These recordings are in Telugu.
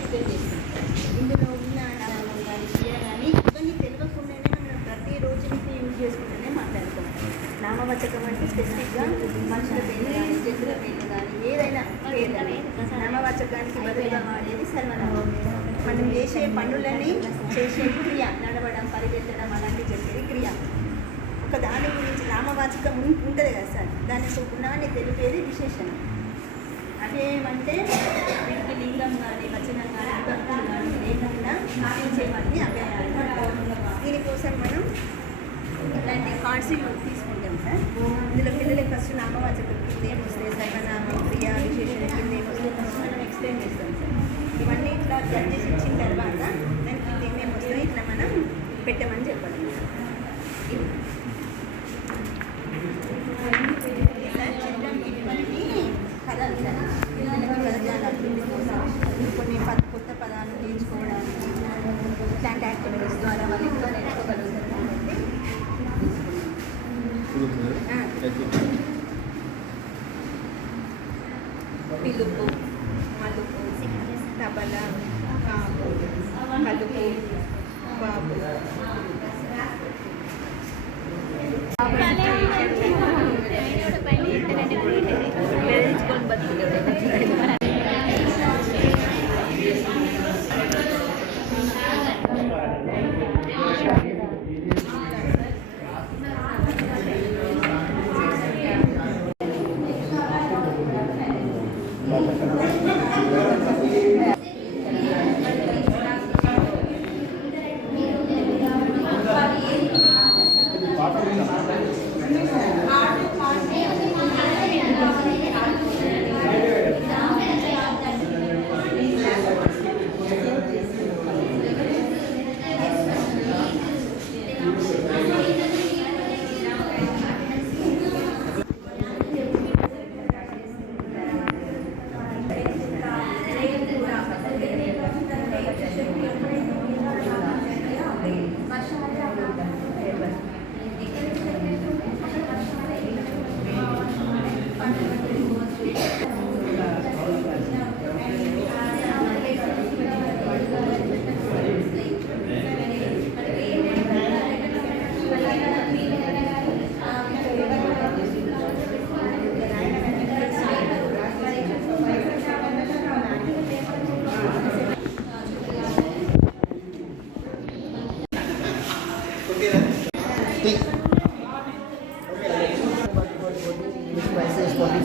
ఇందులో ఉన్న నామం కానీ క్రియ కానీ ఇవన్నీ తెలియకుండానే మనం ప్రతిరోజు యూజ్ చేసుకుంటూనే మాట్లాడుకోవాలి. నామవాచకం అంటే స్పెసిఫిక్గా మనుషుల పేరు కానీ జంతువుల పేరు కానీ ఏదైనా నామవాచకానికి బదులుగా వాడేది సర్వనామం. మనం చేసే పనులని చేసే క్రియ, నడవడం, పరిగెత్తడం అలాంటివి చెప్పేది క్రియ. ఒక దాని గురించి నామవాచకం ఉంటుంది కదా సార్, దాని యొక్క గుణాన్ని తెలిపేది విశేషణం. అదేమంటే వీటికి లింగం కానీ వచనం కానీ విభక్తులు కానీ లేకుండా ఆశించేవాడిని అవ్యయాలు. దీనికోసం మనం ఇలాంటి కార్డ్స్ తీసుకుంటాం సార్. ఇందులో పిల్లలకి ఫస్ట్ నామవాచకం కింద ఏమొస్తాయి, సర్వనామం, క్రియ, విశేషణం కింద ఏమొస్తాయి ఫస్ట్ మనం ఎక్స్ప్లెయిన్ చేస్తాం సార్. ఇవన్నీ ఇట్లా జడ్జ్ చేసి ఇచ్చిన తర్వాత దాని కింద ఏమేమి వస్తాయి ఇట్లా మనం పెట్టమని చెప్పాలి. కొన్ని కొత్త పదాలు నేర్చుకోవడానికి ఇట్లాంటి యాక్టివిటీస్ ద్వారా వాళ్ళు ఇంకా నేర్చుకోగలుగుతారు. పిలుపు, మలుపు, తబల, కాపు, కలుపు, బాబు,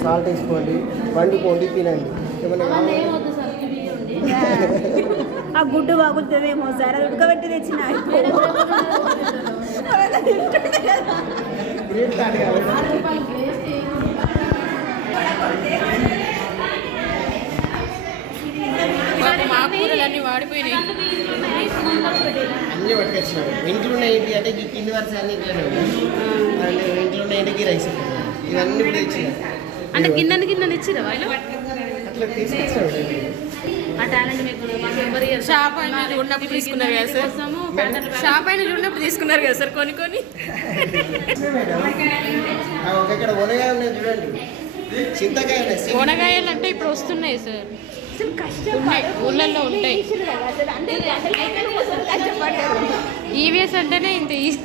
సాల్ట్ వేసుకోండి, వండుకోండి, తినండి. ఆ గుడ్డు బాగుతుందేమో సార్, అది ఉడకబెట్టి తెచ్చిన అన్నీ వాడిపోయినాయి. అన్నీ పట్టుకొచ్చినాడు. ఇంట్లో ఏంటి అంటే కింది వరుస అన్ని ఇంట్లో ఏంటి రైస్ ఇవన్నీ కూడా ఇచ్చినారు. అంటే కింద ఇచ్చిరా వాళ్ళు అట్లా తీసుకొచ్చాడు. ఆ టాలెంట్ మీకు షాప్ అయినా ఉన్నప్పుడు తీసుకున్నారు కదా సార్, షాప్ అయినా ఉన్నప్పుడు తీసుకున్నారు కదా సార్ కొన్ని కొన్ని. ఇక్కడ ఓనగాయ ఉన్నాయి చూడండి, చింతకాయ. ఓనగాయలు అంటే ఇప్పుడు వస్తున్నాయి సార్, ఊళ్ళల్లో ఉంటాయి. ఈవీఎస్ అంటేనే ఇంత ఈజీ.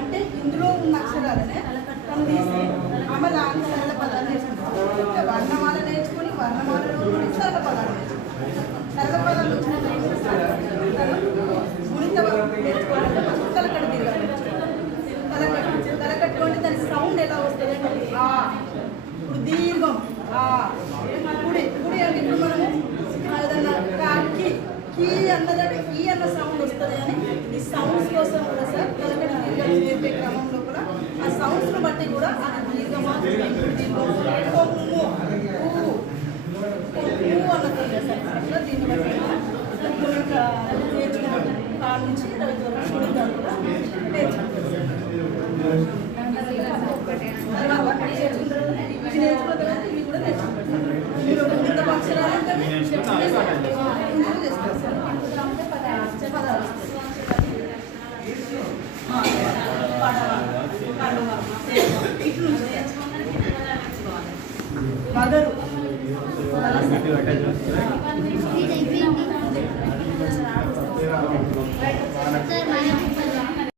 అంటే ఇందులో ఉన్న అక్షరాలనే కన్ను తీసి అమలు ఆంధ్ర సరళ పదాలు నేర్చుకుంటాం. వర్ణమాల నేర్చుకొని వర్ణమాలలో కూడా సరళ పదాలు నేర్చుకుంటాం. సరళ పదాలు వచ్చిన గుణిత నేర్చుకోవాలంటే ఫస్ట్ తలకట్టు తిరగాలి. తలకట్టు అంటే దాని సౌండ్ ఎలా వస్తుంది? ఆ. ఇప్పుడు దీర్ఘం ఆ. కుడి కుడి అంటే ఇప్పుడు మనము ఏదన్నా కీ అన్నదంటే ఈ అన్న సౌండ్ వస్తుంది. అని ఈ సౌండ్స్ కోసం కూడా సార్ తలకట్టు తిరగాలి నేర్పే క్రమంలో కూడా ఆ సౌండ్స్ను బట్టి కూడా అది దీర్ఘమా కొమ్ము అన్నది సార్. అట్లా దీన్ని బట్టి నేర్చుకున్నాం. కాడ నుంచి రైతు వరకు కూడా కూడా నేర్చుకుంటాం. ఇది నేర్చుకున్న తర్వాత ఇవి కూడా నేర్చుకుంటాం. మీరు ఇంత అక్షరాలు అంటే చేస్తారు సార్. పదాలు ఇట్లు వదరు